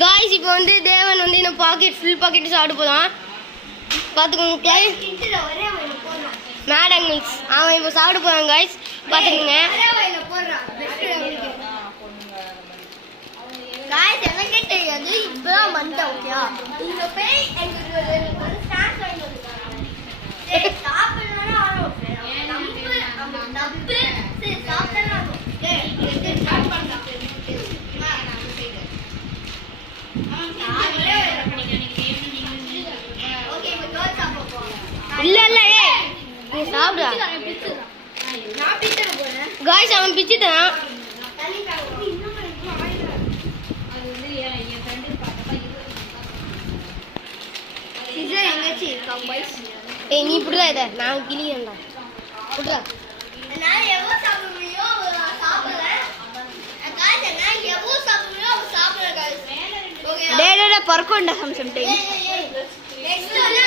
guys இப்போ வந்து தேவன் வந்து இந்த பாக்கெட் ஃபுல் பாக்கெட் சாப்பிட்டு போதான் பார்த்துக்கோங்க மேடம் மிக்ஸ் அவன் இப்போ சாப்பிட போகிறான் காய்ஸ் பார்த்துக்கோங்க காய்ஸ் எனக்கே தெரியாது இப்போதான் வந்தேன் ஓகே இங்கே போய் எங்களுக்கு ஸ்நாக்ஸ் வாங்கி வந்துருக்காங்க சாப்பிடணும்னா நப்பு சரி சாப்பிட்டா இல்ல இல்ல நீ சாப்பிடு நான் பிச்சற போறேன் गाइस அவன் பிச்சிட்டான் அது வந்து என் ஃப்ரெண்ட் பார்த்தப்ப 20 சிசர் எங்கச்சி இருக்கா गाइस ஏய் நீ புடுடா இத நான் கிளியேன்டா புடுடா நான் எவ்வளவு சாப்பிட முடியும் சாப்பிடுறேன் गाइस நான் எவ்வளவு சாப்பிட முடியும் சாப்பிடுறேன் गाइस ஓகே டேய் பறக்கோண்டா சம் டைம் நெக்ஸ்ட்